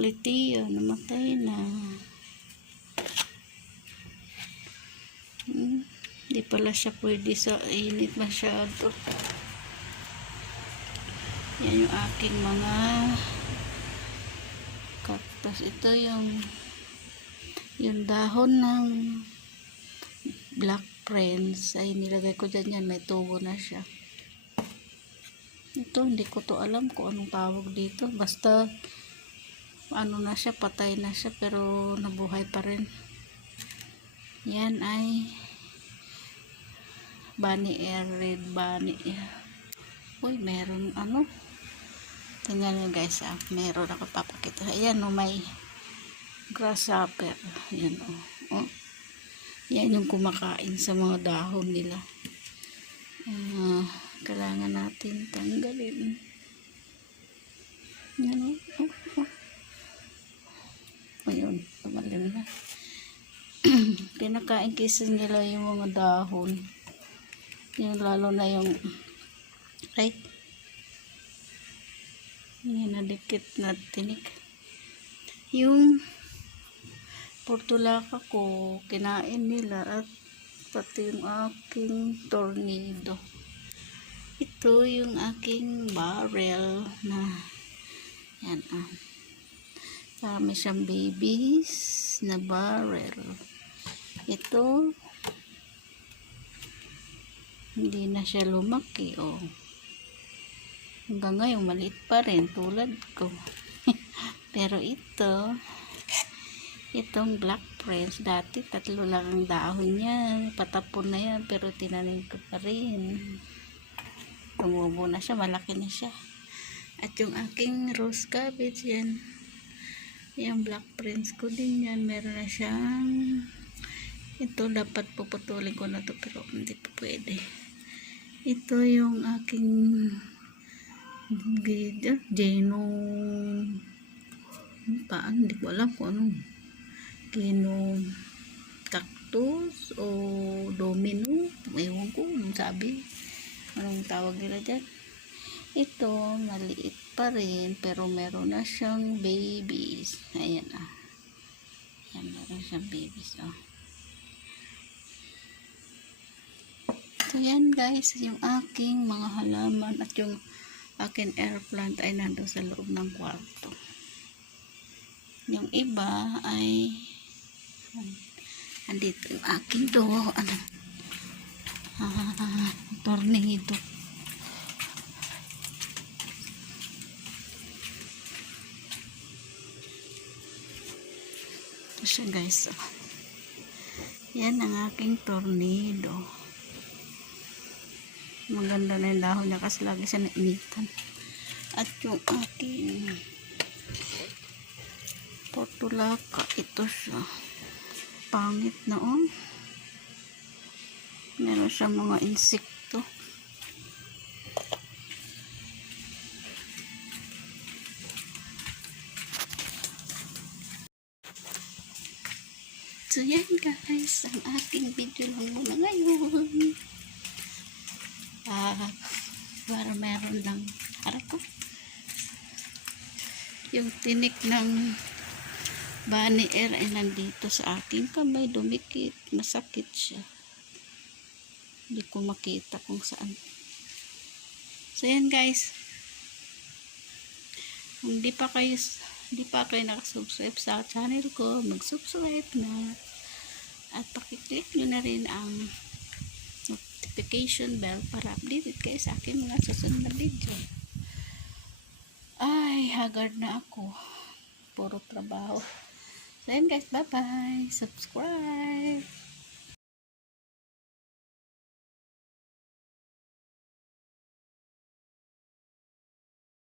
Litio, namatay na. Hindi pala siya pwede sa init masyado. Yan yung aking mga cactus. Ito yung dahon ng Black Prince ay nilagay ko dyan yan. May tubo na siya. Ito, hindi ko to alam kung anong tawag dito. Basta ano na siya, patay na siya, pero nabuhay pa rin. Yan ay bunny air, red bunny air. Uy, meron ano. Tingnan nyo guys, meron ako papakita. Ayan o, may grasshopper. Ayan o. Yan yung kumakain sa mga dahon nila. Kailangan natin tanggalin. Yan o. Ayun, tumalim na. Pinakain kasi nila yung mga dahon. Yung lalo na yung right? Yan, nadikit na tinik. Yung portulaka ko, kinain nila at pati yung aking tornado. Ito yung aking barrel na yan may siyang babies na barrel. Ito hindi na siya lumaki hanggang ngayon maliit pa rin tulad ko. Pero itong Black Prince, dati 3 lang ang dahon niya, patapon na yan, pero tinanim ko pa rin. Tumubo na siya, malaki na siya. At yung aking rose cabbage yan, yung Black Prince ko din yan, meron na siyang, ito dapat puputulin ko na to pero hindi pa pwede. Ito yung aking hindi ko alam kung anong cactus o domino, ewan ko anong sabi, anong tawag nila dyan. Ito maliit pa rin pero meron na siyang babies. Ayan yan, meron siyang babies So yan guys, yung aking mga halaman at yung aking air plant ay nandun sa loob ng kwarto. Yung iba ay andito yung aking tornado. Ito siya guys. Yan ang aking tornado. Maganda na yung dahon niya kasi lagi siya nainitan. At yung aking portulaka, ito siya. Pangit na meron siya mga insekto. So yan guys, ang aking video lang muna ngayon. Para meron lang harap ko. Yung tinik ng bunny air ay nandito sa aking kamay, dumikit, masakit siya. Hindi ko makita kung saan. So yan guys, kung di pa kayo nakasubscribe sa channel ko, mag-subscribe na at pakiclick nyo na rin ang notification bell para updated kayo sa aking mga susunod na video. Ay, haggard na ako, puro trabaho. So yan guys, bye bye, subscribe.